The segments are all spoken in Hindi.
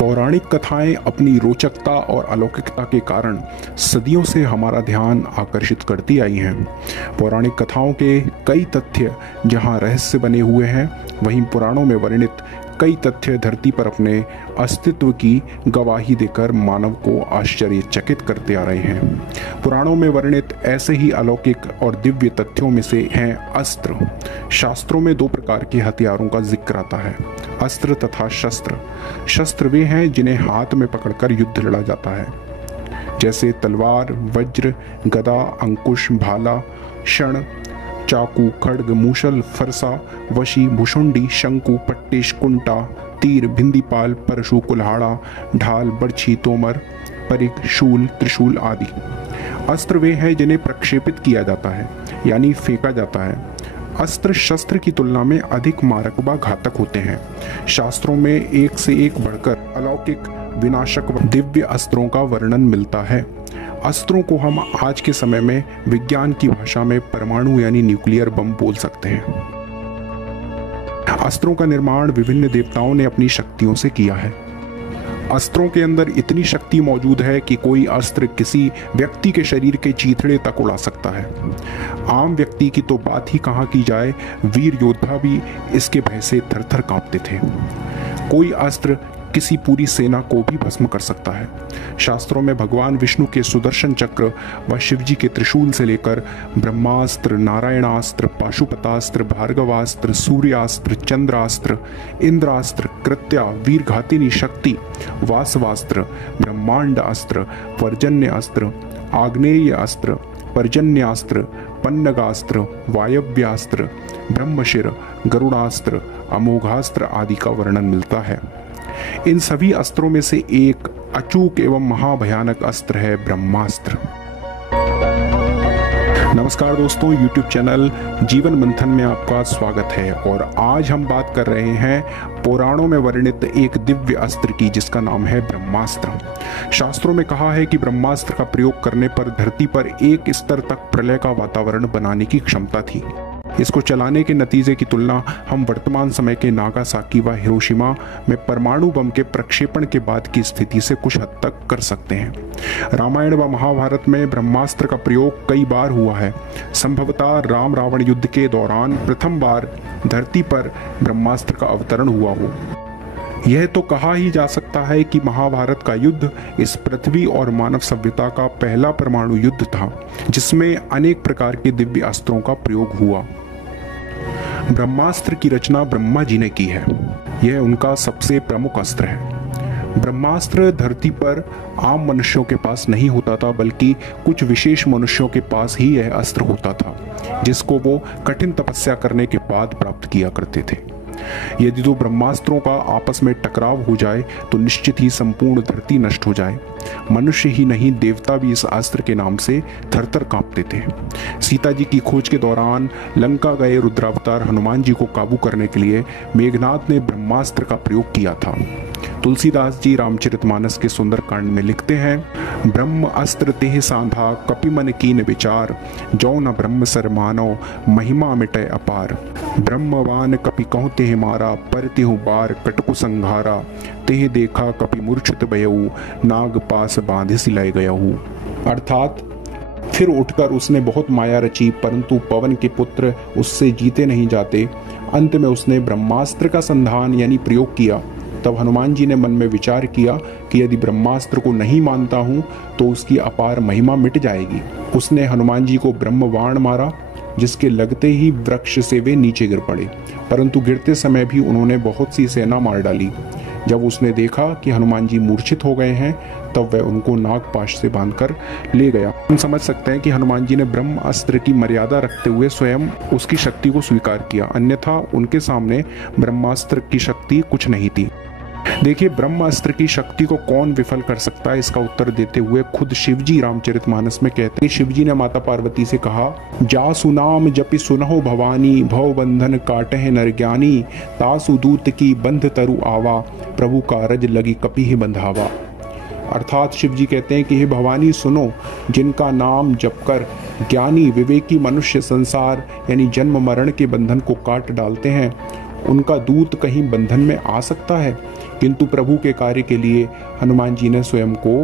पौराणिक कथाएं अपनी रोचकता और अलौकिकता के कारण सदियों से हमारा ध्यान आकर्षित करती आई हैं। पौराणिक कथाओं के कई तथ्य जहां रहस्य बने हुए हैं, वहीं पुराणों में वर्णित कई तथ्य धरती पर अपने अस्तित्व की गवाही देकर मानव को आश्चर्यचकित करते आ रहे हैं। पुराणों में वर्णित ऐसे ही अलौकिक और दिव्य तथ्यों में से हैं अस्त्र। शास्त्रों में दो प्रकार के हथियारों का जिक्र आता है, अस्त्र तथा शस्त्र। शस्त्र वे हैं जिन्हें हाथ में पकड़कर युद्ध लड़ा जाता है, जैसे तलवार, वज्र, गदा, अंकुश, भाला, शण, चाकू, खड्ग, मूसल, फरसा, वशी, भुषुंडी, शंकु, पट्टिश, कुंटा, तीर, भिंदीपाल, परशु, कुल्हाड़ा, ढाल, बर्छी, तोमर, परिघ, शूल, त्रिशूल आदि। अस्त्र वे हैं जिन्हें प्रक्षेपित किया जाता है, यानी फेंका जाता है। अस्त्र शस्त्र की तुलना में अधिक मारक व घातक होते हैं। शास्त्रों में एक से एक बढ़कर अलौकिक, विनाशक व दिव्य अस्त्रों का वर्णन मिलता है। अस्त्रों को हम आज के समय में विज्ञान की भाषा में परमाणु यानी न्यूक्लियर बम बोल सकते हैं। अस्त्रों का निर्माण विभिन्न देवताओं ने अपनी शक्तियों से किया है। अस्त्रों के अंदर इतनी शक्ति मौजूद है कि कोई अस्त्र किसी व्यक्ति के शरीर के चीथड़े तक उड़ा सकता है। आम व्यक्ति की तो बात ही कहाँ की जाए, वीर योद्धा भी इसके भय से थरथर कांपते थे। कोई अस्त्र किसी पूरी सेना को भी भस्म कर सकता है। शास्त्रों में भगवान विष्णु के सुदर्शन चक्र व शिवजी के त्रिशूल से लेकर ब्रह्मास्त्र, नारायणास्त्र, पाशुपतास्त्र, भार्गवास्त्र, सूर्यास्त्र, चंद्रास्त्र, इंद्रास्त्र, कृत्या, वीरघातिनी शक्ति, वासवास्त्र, ब्रह्मांड अस्त्र, पर्जन्य अस्त्र, आग्नेय अस्त्र, पर्जन्यास्त्र, पन्नगास्त्र, वायव्यास्त्र, ब्रह्मशिर, गरुड़ास्त्र, अमोघास्त्र आदि का वर्णन मिलता है। इन सभी अस्त्रों में से एक अचूक एवं महाभयानक अस्त्र है ब्रह्मास्त्र। नमस्कार दोस्तों, YouTube चैनल जीवन मंथन में आपका स्वागत है और आज हम बात कर रहे हैं पुराणों में वर्णित एक दिव्य अस्त्र की, जिसका नाम है ब्रह्मास्त्र। शास्त्रों में कहा है कि ब्रह्मास्त्र का प्रयोग करने पर धरती पर एक स्तर तक प्रलय का वातावरण बनाने की क्षमता थी। इसको चलाने के नतीजे की तुलना हम वर्तमान समय के नागासाकी व हिरोशिमा में परमाणु बम के प्रक्षेपण के बाद की स्थिति से कुछ हद तक कर सकते हैं। रामायण व महाभारत में ब्रह्मास्त्र का प्रयोग कई बार हुआ है। संभवतः राम रावण युद्ध के दौरान प्रथम बार धरती पर ब्रह्मास्त्र का अवतरण हुआ हो। यह तो कहा ही जा सकता है कि महाभारत का युद्ध इस पृथ्वी और मानव सभ्यता का पहला परमाणु युद्ध था, जिसमें अनेक प्रकार के दिव्य अस्त्रों का प्रयोग हुआ। ब्रह्मास्त्र की रचना ब्रह्मा जी ने की है। यह उनका सबसे प्रमुख अस्त्र है। ब्रह्मास्त्र धरती पर आम मनुष्यों के पास नहीं होता था, बल्कि कुछ विशेष मनुष्यों के पास ही यह अस्त्र होता था, जिसको वो कठिन तपस्या करने के बाद प्राप्त किया करते थे। यदि दो ब्रह्मास्त्रों का आपस में टकराव हो जाए तो निश्चित ही संपूर्ण धरती नष्ट हो जाए। मनुष्य ही नहीं, देवता भी इस अस्त्र के नाम से थरथर कांपते थे। सीता जी की खोज के दौरान लंका गए रुद्रावतार हनुमान जी को काबू करने के लिए मेघनाथ ने ब्रह्मास्त्र का प्रयोग किया था। तुलसीदास जी रामचरितमानस के सुंदरकांड में लिखते हैं, ब्रह्म अस्त्र तेह सांधा कपिमन कीन विचार, जौ न ब्रह्म सर मानव महिमा मिटय अपार। ब्रह्मवान कपि कहु तेह मारा, पर तेहु बार कटकु संघारा, तेह देखा कपि मूर्छित भयऊ, नाग पास बांधे सिलाए गयऊ। अर्थात फिर उठकर उसने बहुत माया रची, परंतु पवन के पुत्र उससे जीते नहीं जाते। अंत में उसने ब्रह्मास्त्र का संधान यानी प्रयोग किया। तब हनुमान जी ने मन में विचार किया कि यदि ब्रह्मास्त्र को नहीं मानता हूं तो उसकी अपार महिमा मिट जाएगी। उसने हनुमान जी को ब्रह्मबाण मारा, जिसके लगते ही वृक्ष से वे नीचे गिर पड़े, परंतु गिरते समय भी उन्होंने बहुत सी सेना मार डाली। जब उसने देखा कि हनुमान जी मूर्छित हो गए हैं, तब वह उनको नागपाश से बांधकर ले गया। हम समझ सकते हैं कि हनुमान जी ने ब्रह्म अस्त्र की मर्यादा रखते हुए स्वयं उसकी शक्ति को स्वीकार किया, अन्यथा उनके सामने ब्रह्मास्त्र की शक्ति कुछ नहीं थी। देखिए, ब्रह्म अस्त्र की शक्ति को कौन विफल कर सकता है, इसका उत्तर देते हुए खुद शिवजी रामचरितमानस में कहते हैं, शिवजी ने माता पार्वती से कहा, जा सुनाम जपि सुनहो भवानी, भव बंधन काटह नर ज्ञानी, तासु दूत की बंध तरु आवा, प्रभु का रज लगी कपि ही बंधावा। अर्थात शिवजी कहते हैं कि हे भवानी सुनो, जिनका नाम जपकर ज्ञानी विवेकी मनुष्य संसार यानी जन्म मरण के बंधन को काट डालते हैं, उनका दूत कहीं बंधन में आ सकता है, किंतु प्रभु के कार्य के लिए हनुमान जी ने स्वयं को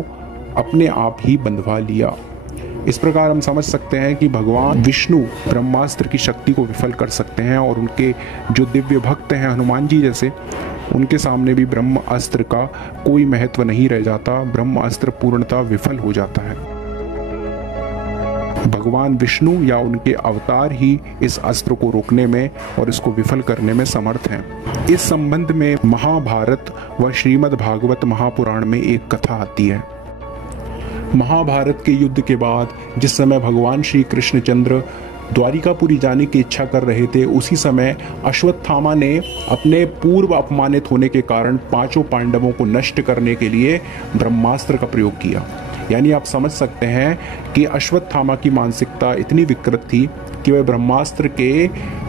अपने आप ही बंधवा लिया। इस प्रकार हम समझ सकते हैं कि भगवान विष्णु ब्रह्मास्त्र की शक्ति को विफल कर सकते हैं और उनके जो दिव्य भक्त हैं हनुमान जी जैसे, उनके सामने भी ब्रह्म अस्त्र का कोई महत्व नहीं रह जाता, ब्रह्म अस्त्र पूर्णतः विफल हो जाता है। भगवान विष्णु या उनके अवतार ही इस अस्त्र को रोकने में और इसको विफल करने में समर्थ हैं। इस संबंध में महाभारत व श्रीमद् भागवत महापुराण में एक कथा आती है। महाभारत के युद्ध के बाद जिस समय भगवान श्री कृष्णचंद्र द्वारिकापुरी जाने की इच्छा कर रहे थे, उसी समय अश्वत्थामा ने अपने पूर्व अपमानित होने के कारण 5 पांडवों को नष्ट करने के लिए ब्रह्मास्त्र का प्रयोग किया। यानी आप समझ सकते हैं कि अश्वत्थामा की मानसिकता इतनी विकृत थी कि वह ब्रह्मास्त्र के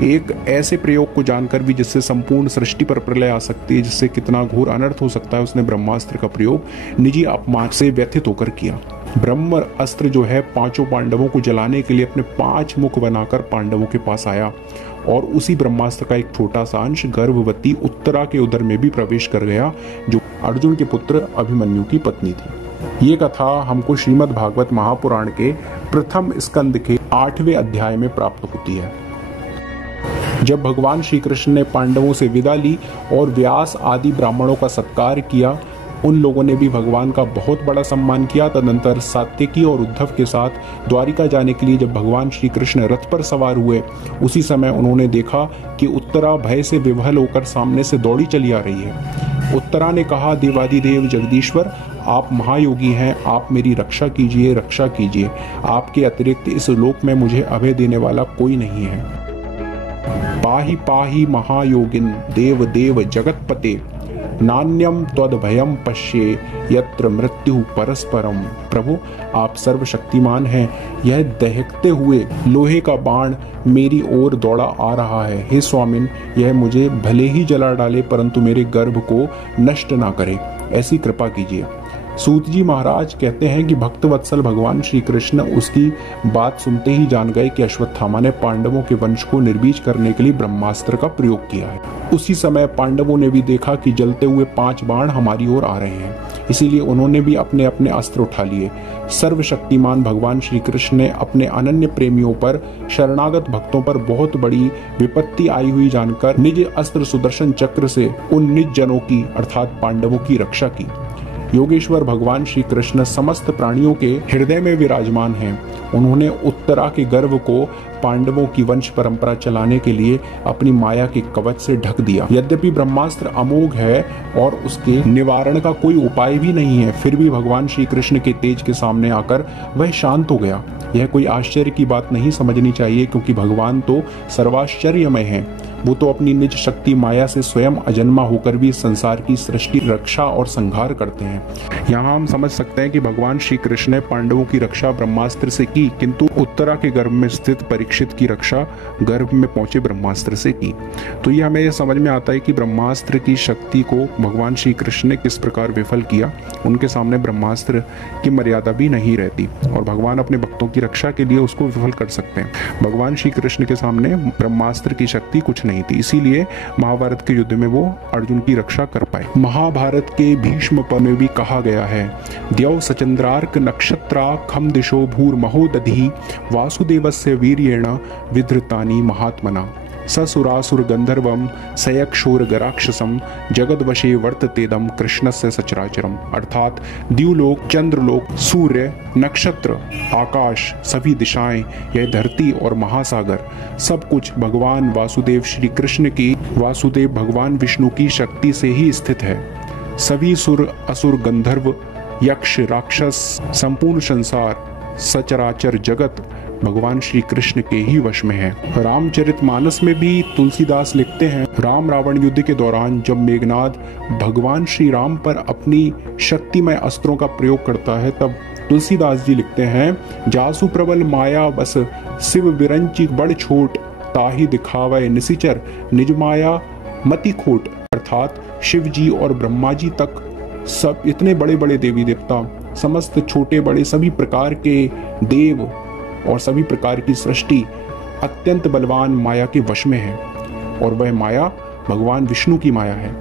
एक ऐसे प्रयोग को जानकर भी जिससे संपूर्ण सृष्टि पर प्रलय आ सकती है, जिससे कितना घोर अनर्थ हो सकता है, उसने ब्रह्मास्त्र का प्रयोग निजी अपमान से व्यथित होकर किया। ब्रह्म अस्त्र जो है 5 पांडवों को जलाने के लिए अपने 5 मुख बनाकर पांडवों के पास आया और उसी ब्रह्मास्त्र का एक छोटा सा अंश गर्भवती उत्तरा के उदर में भी प्रवेश कर गया, जो अर्जुन के पुत्र अभिमन्यु की पत्नी थी। ये कथा हमको श्रीमद् भागवत महापुराण के प्रथम स्कंद के 8वें अध्याय में प्राप्त होती है। जब भगवान श्री कृष्ण ने पांडवों से विदा ली और व्यास आदि ब्राह्मणों का सत्कार किया, उन लोगों ने भी भगवान का बहुत बड़ा सम्मान किया। तदनंतर सात्यकी और उद्धव के साथ द्वारिका जाने के लिए जब भगवान श्री कृष्ण रथ पर सवार हुए, उसी समय उन्होंने देखा कि उत्तरा भय से विह्वल होकर सामने से दौड़ी चली आ रही है। उत्तरा ने कहा, देवादिदेव जगदीश्वर, आप महायोगी हैं, आप मेरी रक्षा कीजिए, रक्षा कीजिए। आपके अतिरिक्त इस लोक में मुझे अभय देने वाला कोई नहीं है। पाहि पाहि महायोगिन देव देव जगतपते, नान्यम त्वद्भयम पश्ये यत्र मृत्यु परस्परम। प्रभु, आप सर्वशक्तिमान हैं। यह दहकते हुए लोहे का बाण मेरी ओर दौड़ा आ रहा है। हे स्वामिन, यह मुझे भले ही जला डाले परंतु मेरे गर्भ को नष्ट ना करे, ऐसी कृपा कीजिए। सूत जी महाराज कहते हैं कि भक्तवत्सल भगवान श्री कृष्ण उसकी बात सुनते ही जान गए कि अश्वत्थामा ने पांडवों के वंश को निर्बीज करने के लिए ब्रह्मास्त्र का प्रयोग किया है। उसी समय पांडवों ने भी देखा कि जलते हुए 5 बाण हमारी ओर आ रहे हैं, इसीलिए उन्होंने भी अपने अपने अस्त्र उठा लिए। सर्वशक्तिमान भगवान श्री कृष्ण ने अपने अनन्य प्रेमियों पर, शरणागत भक्तों पर बहुत बड़ी विपत्ति आई हुई जानकर निज अस्त्र सुदर्शन चक्र से उन निज जनों की अर्थात पांडवों की रक्षा की। योगेश्वर भगवान श्री कृष्ण समस्त प्राणियों के हृदय में विराजमान हैं। उन्होंने उत्तरा के गर्भ को पांडवों की वंश परंपरा चलाने के लिए अपनी माया के कवच से ढक दिया। यद्यपि ब्रह्मास्त्र अमोघ है और उसके निवारण का कोई उपाय भी नहीं है, फिर भी भगवान श्री कृष्ण के तेज के सामने आकर वह शांत हो गया। यह कोई आश्चर्य की बात नहीं समझनी चाहिए, क्योंकि भगवान तो सर्वाश्चर्यमय हैं। वो तो अपनी निज शक्ति माया से स्वयं अजन्मा होकर भी संसार की सृष्टि, रक्षा और संहार करते हैं। यहाँ हम समझ सकते हैं कि भगवान श्री कृष्ण ने पांडवों की रक्षा ब्रह्मास्त्र से की, किंतु उत्तरा के गर्भ में स्थित परीक्षित की रक्षा गर्भ में पहुंचे ब्रह्मास्त्र से की। तो ये हमें यह समझ में आता है कि ब्रह्मास्त्र की शक्ति को भगवान श्री कृष्ण ने किस प्रकार विफल किया। उनके सामने ब्रह्मास्त्र की मर्यादा भी नहीं रहती और भगवान अपने भक्तों की रक्षा के लिए उसको विफल कर सकते हैं। भगवान श्री कृष्ण के सामने ब्रह्मास्त्र की शक्ति कुछ नहीं थी, इसीलिए महाभारत के युद्ध में वो अर्जुन की रक्षा कर पाए। महाभारत के भीष्म पर्व में भी कहा गया है, द्यौ सचंद्रार्क नक्षत्रा खम दिशो भूर्महो दधि वासुदेवस्य वीर्येण विधृतानि महात्मना ससुरासुर गंधर्वम सयक्षोर गराक्षसम जगदवशे वर्ततेदम कृष्णस्य सचराचरम। अर्थात द्युलोक, चंद्रलोक, सूर्य, नक्षत्र, आकाश, सभी दिशाएं, यह धरती और महासागर, सब कुछ भगवान वासुदेव श्री कृष्ण की, वासुदेव भगवान विष्णु की शक्ति से ही स्थित है। सभी सुर, असुर, गंधर्व, यक्ष, राक्षस, संपूर्ण संसार, सचराचर जगत भगवान श्री कृष्ण के ही वश में है। रामचरितमानस में भी तुलसीदास लिखते हैं, राम रावण युद्ध के दौरान जब मेघनाद भगवान श्री राम पर अपनी शक्तिमय अस्त्रों का प्रयोग करता है, तब तुलसीदास जी लिखते हैं, जासु प्रबल माया बस शिव विरंची बड़ छोट ताही दिखावे निशिचर निज माया मति खोट। अर्थात शिव जी और ब्रह्मा जी तक सब इतने बड़े बड़े देवी देवता, समस्त छोटे बड़े सभी प्रकार के देव और सभी प्रकार की सृष्टि अत्यंत बलवान माया के वश में है और वह माया भगवान विष्णु की माया है।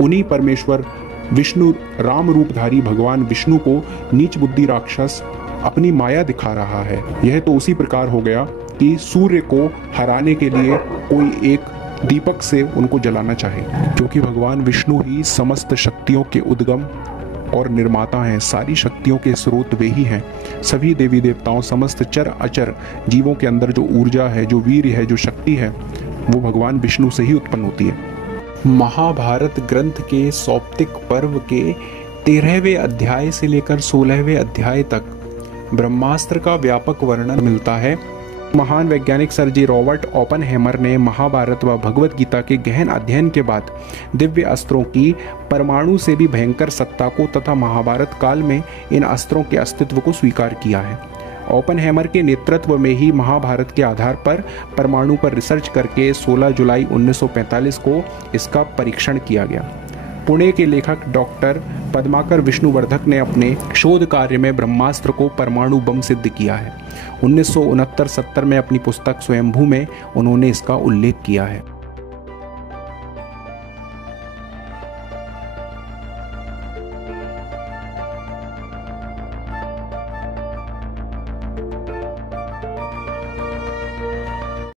उन्हीं परमेश्वर विष्णु राम रूपधारी भगवान विष्णु को नीच बुद्धि राक्षस अपनी माया दिखा रहा है। यह तो उसी प्रकार हो गया कि सूर्य को हराने के लिए कोई एक दीपक से उनको जलाना चाहे, क्योंकि भगवान विष्णु ही समस्त शक्तियों के उद्गम और निर्माता हैं। सारी शक्तियों के स्रोत वे ही हैं। सभी देवी देवताओं, समस्त चर अचर जीवों के अंदर जो ऊर्जा है, जो वीर है, जो शक्ति है, वो भगवान विष्णु से ही उत्पन्न होती है। महाभारत ग्रंथ के सौप्तिक पर्व के 13वें अध्याय से लेकर 16वें अध्याय तक ब्रह्मास्त्र का व्यापक वर्णन मिलता है। महान वैज्ञानिक सर जी रॉबर्ट ओपनहेमर ने महाभारत व भगवत गीता के गहन अध्ययन के बाद दिव्य अस्त्रों की परमाणु से भी भयंकर सत्ता को तथा महाभारत काल में इन अस्त्रों के अस्तित्व को स्वीकार किया है। ओपनहेमर के नेतृत्व में ही महाभारत के आधार पर परमाणु पर रिसर्च करके 16 जुलाई 1945 को इसका परीक्षण किया गया। पुणे के लेखक डॉक्टर पद्माकर विष्णुवर्धक ने अपने शोध कार्य में ब्रह्मास्त्र को परमाणु बम सिद्ध किया है। 1969-70 में अपनी पुस्तक स्वयंभू में उन्होंने इसका उल्लेख किया है।